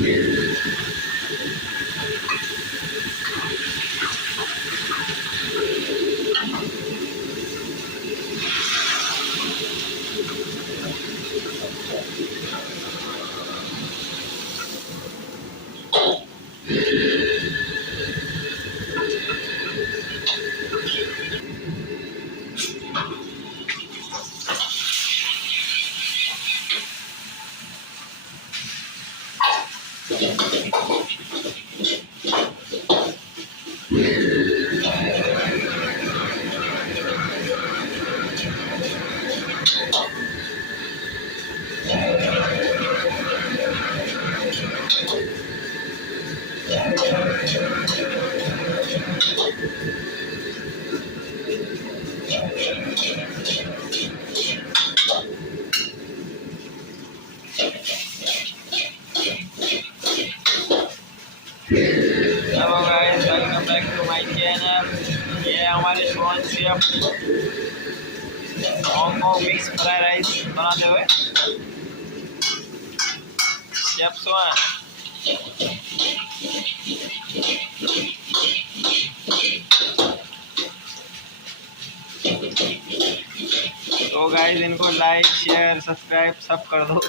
Hello guys, welcome back to my channel. ये हमारे Shawn chef Hong Kong mix fry rice बनाते हुए शेफ स्वान। तो गाइस, इनको लाइक शेयर सब्सक्राइब सब कर दो।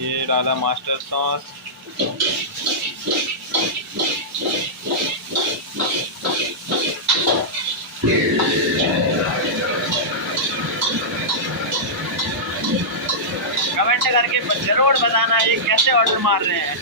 ये डाला मास्टर सॉस। कमेंट करके जरूर बताना ये कैसे ऑर्डर मार रहे हैं।